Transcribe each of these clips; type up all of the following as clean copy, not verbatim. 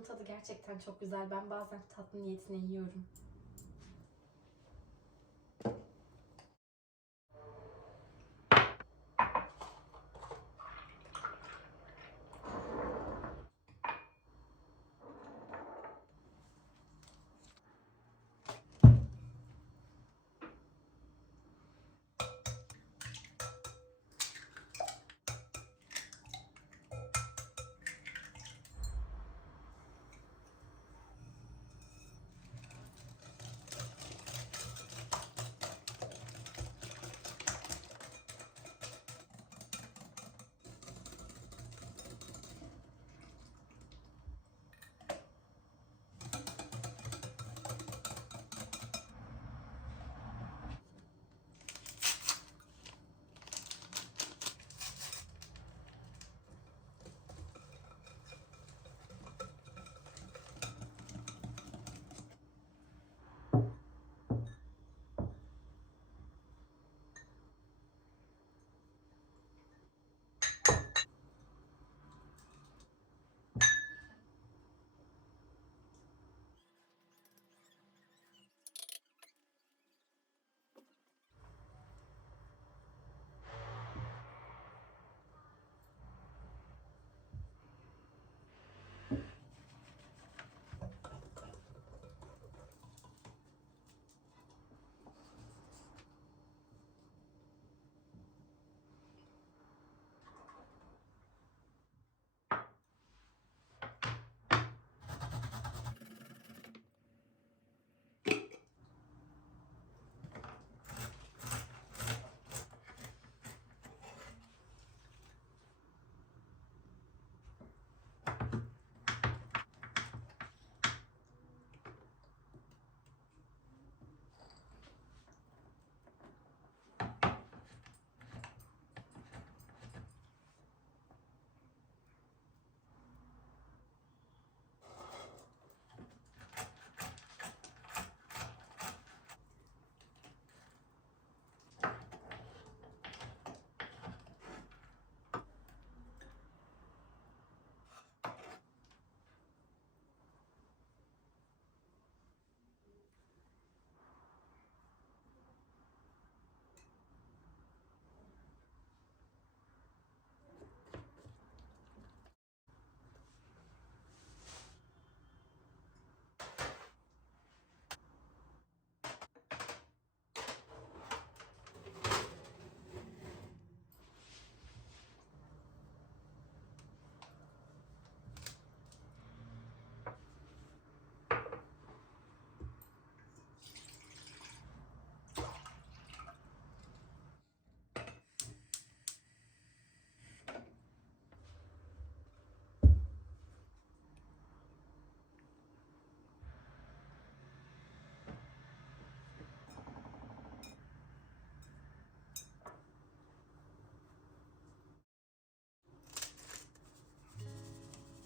Bunun tadı gerçekten çok güzel. Ben bazen tatlı niyetine yiyorum.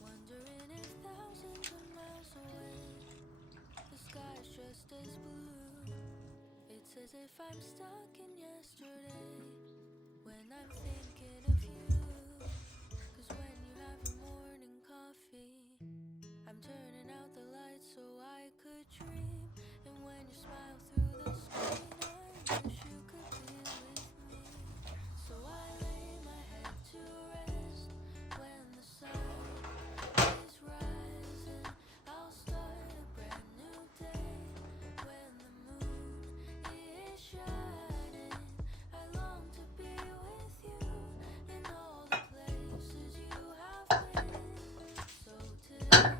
Wondering if thousands of miles away the sky's just as blue. It's as if I'm stuck in yesterday when I'm thinking of you. 'Cause when you have your morning coffee, I'm turning out the lights so I could dream. And when you smile through the screen, I wish you could be with me. So I lay my head to rest when the sun is rising. I'll start a brand new day when the moon is shining. I long to be with you in all the places you have been. So today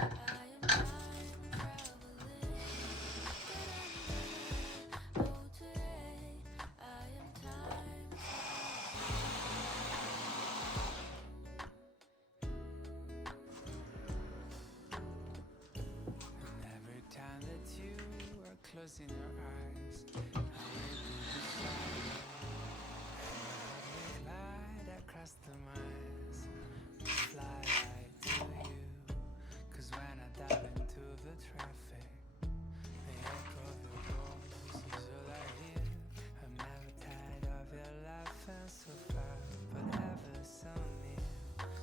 I am time traveling. Oh, today I am time And every time that you are closing your eyes, I will be beside you. Glide across the miles, fly right to you. 'Cause when I dive into the traffic, the echo of your voice is all I hear. I'm never tired of your laughing so far, but ever so near.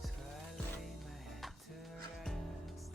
So I lay my head to rest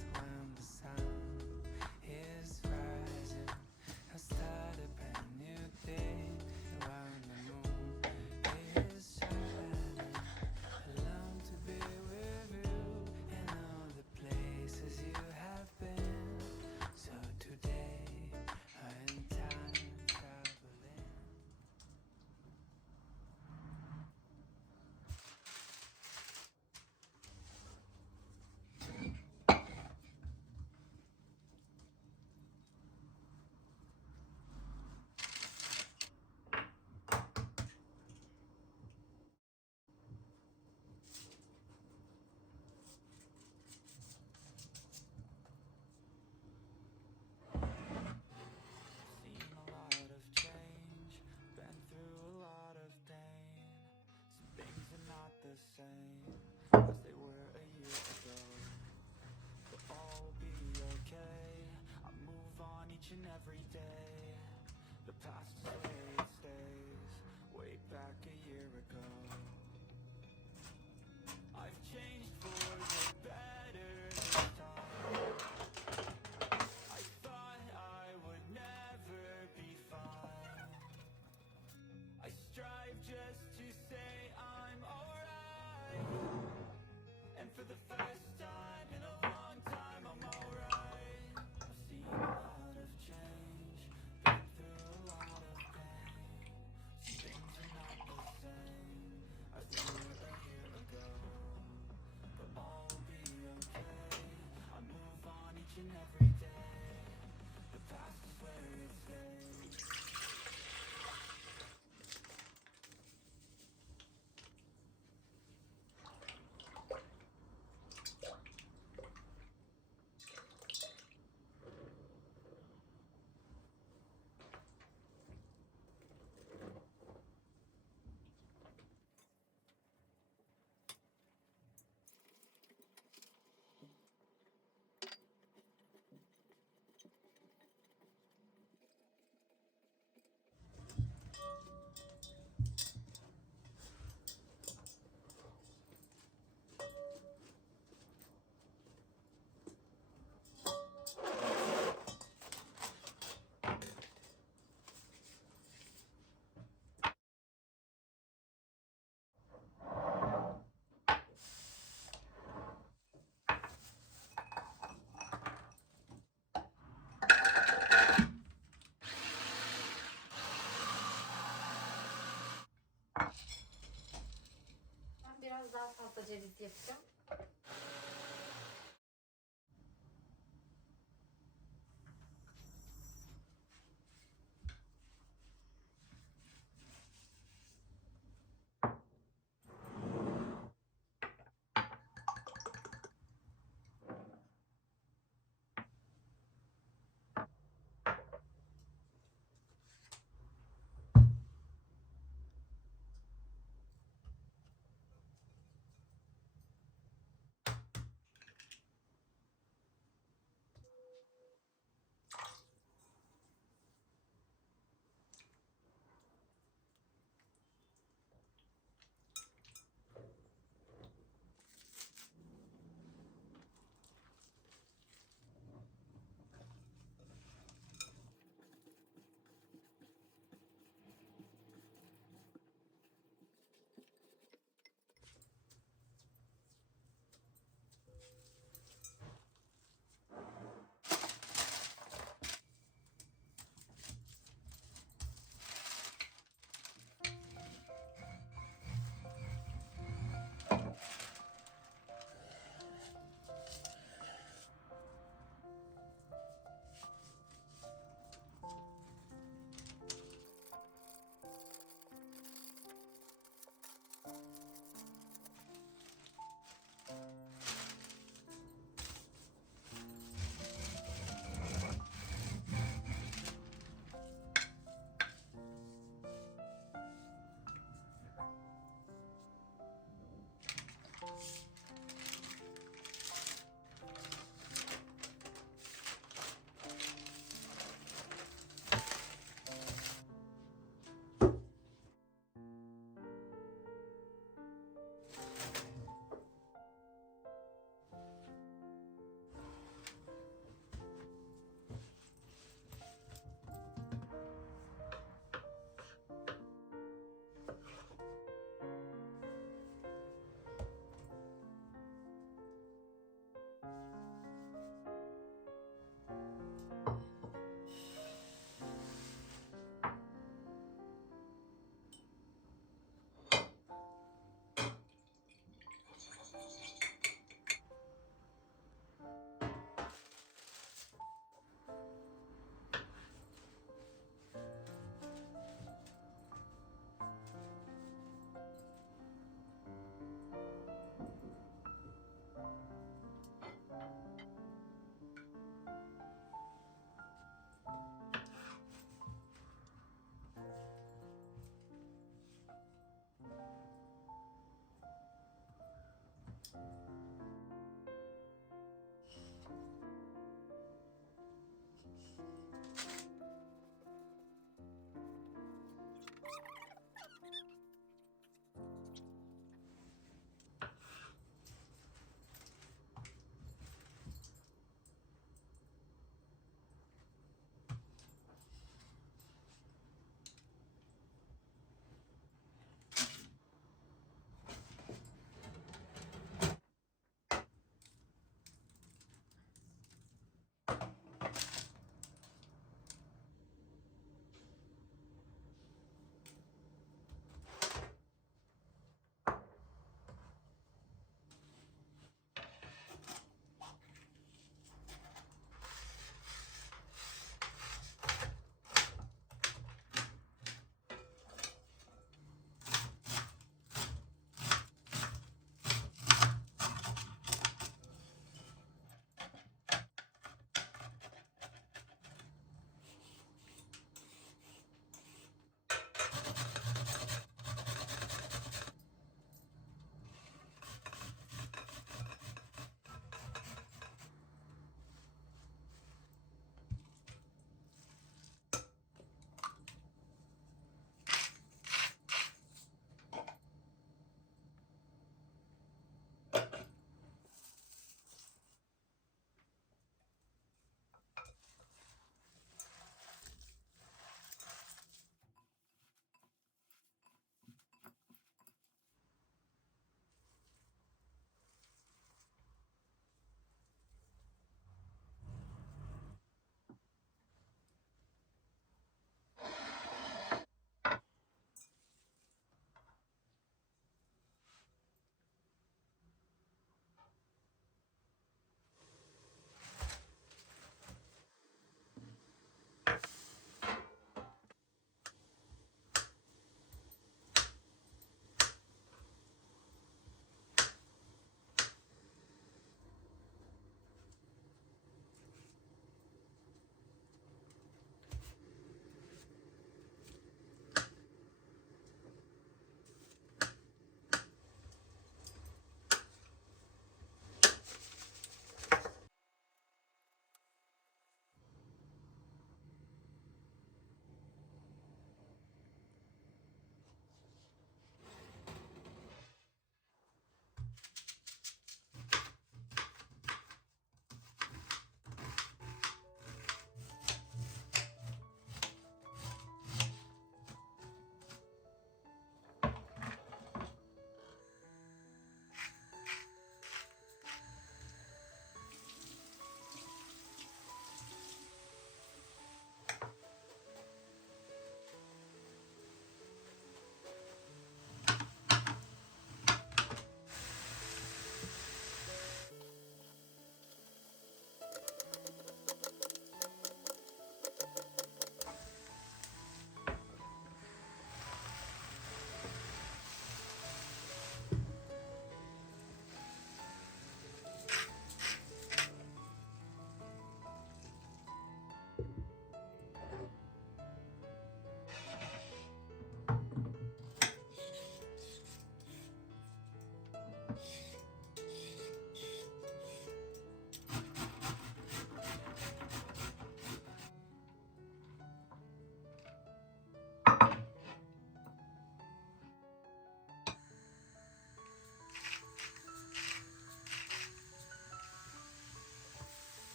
Ben biraz daha fazla ceviz yapacağım.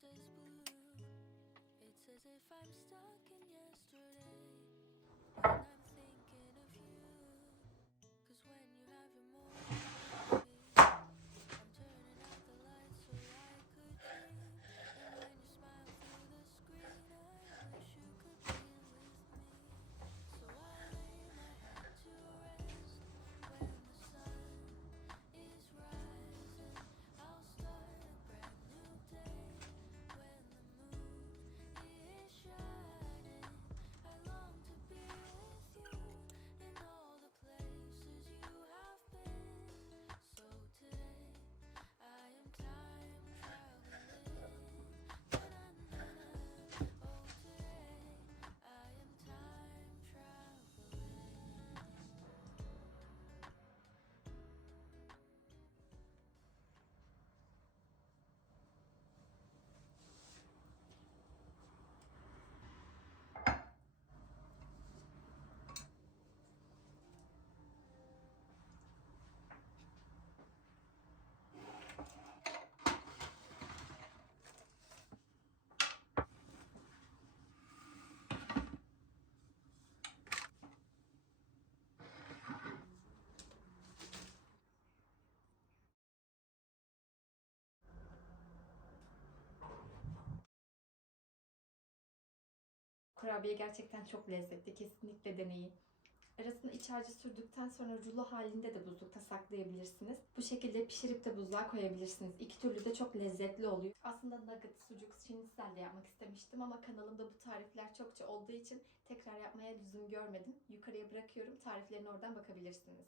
just as blue. It's as if I'm stuck in yesterday. And I'm thinking of you. 'Cause when you have your morning coffee, I'm turning out the lights so I could dream. And when you smile through the screen, I wish you could be with me. So I'll lay my head to rest when the sun is rising. I'll start a brand new day when the moon is shining. I long to be with you in all the places you have been. So today I am time traveling. Na-na-na-na. Oh, today I am time traveling. Kurabiye gerçekten çok lezzetli. Kesinlikle deneyin. Arasına iç harcı sürdükten sonra rulo halinde de buzlukta saklayabilirsiniz. Bu şekilde pişirip de buzluğa koyabilirsiniz. İki türlü de çok lezzetli oluyor. Aslında nugget, sucuk, şinitsel de yapmak istemiştim ama kanalımda bu tarifler çokça olduğu için tekrar yapmaya lüzum görmedim. Yukarıya bırakıyorum. Tariflerine oradan bakabilirsiniz.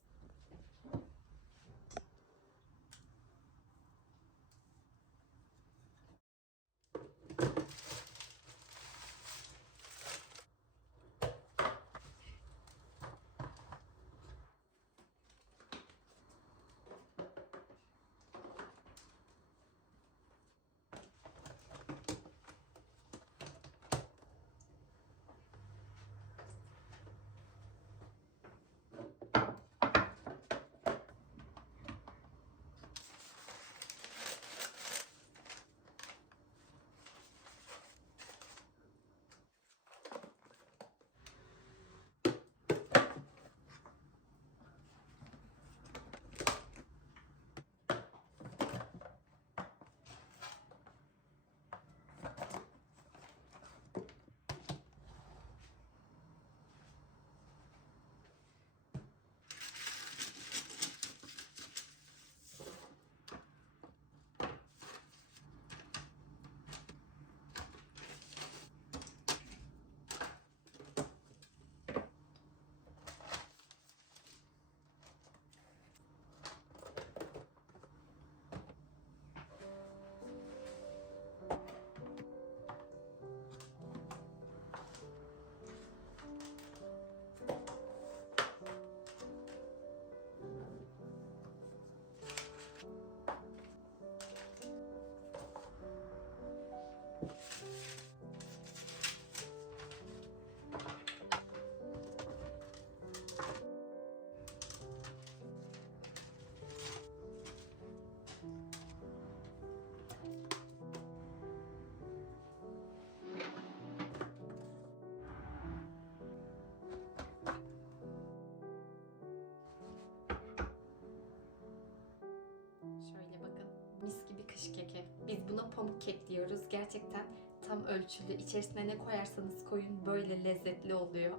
Şöyle bakın, mis gibi kış keki. Biz buna pamuk kek diyoruz. Gerçekten tam ölçülü. İçerisine ne koyarsanız koyun böyle lezzetli oluyor.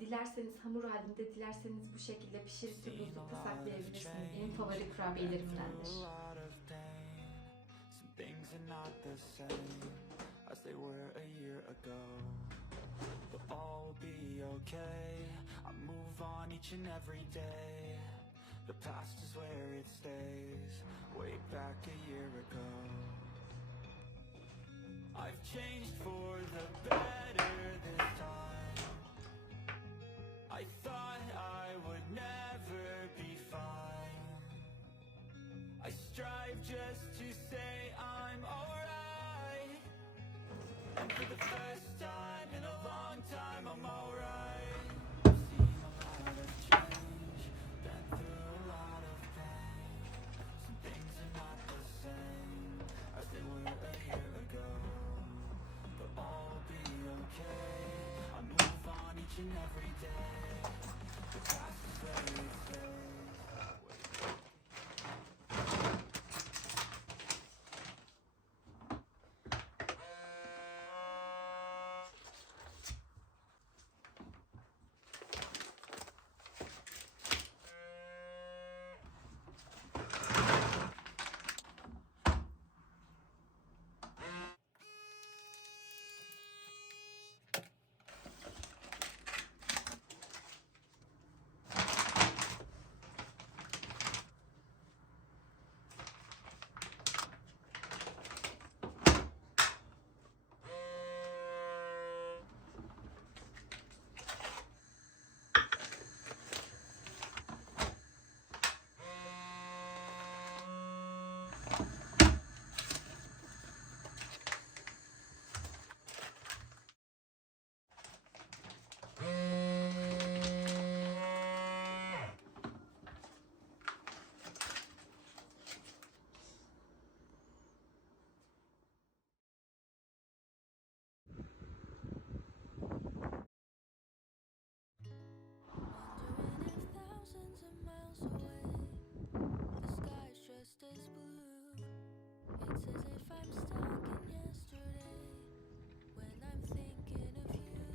Dilerseniz hamur halinde, dilerseniz bu şekilde pişirip de buzlukta saklayabilirsiniz. Benim favori kurabiyelerimdendir. Some things are not the same. as they were a year ago. But all will be okay, I move on each and every day. The past is where it stays, way back a year ago. I've changed for the better this time. I thought I would never be fine. I strive just to say I'm alright. And for the first time in a long time, I'm alright. I've seen a lot of change, been through a lot of pain. Some things are not the same as they were a year ago. But all will be okay, I move on each and every day. The past is where it stays. Wondering if thousands of miles away, the sky's just as blue. It's as if I'm stuck in yesterday when I'm thinking of you.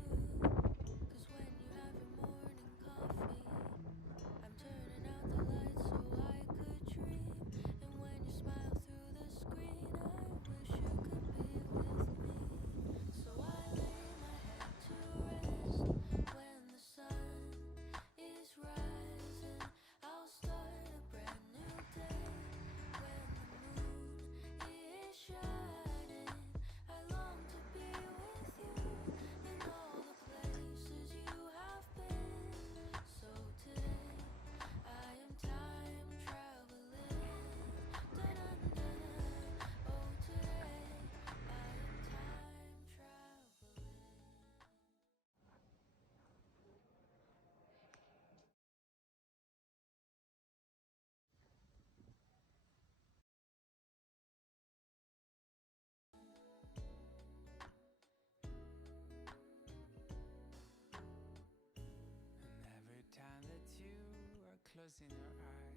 'Cause when you have your morning coffee, I'm turning out the lights so I could dream. And when you smile through the screen, I wish you could be with me. So I lay my head to rest when the sun is rising. I'll start a brand new day when the moon is shining. I long to be with you in all the places you have been. So today I am time traveling. Dun-dun-dun. Oh, today I am time traveling. And every time that you are closing your eyes,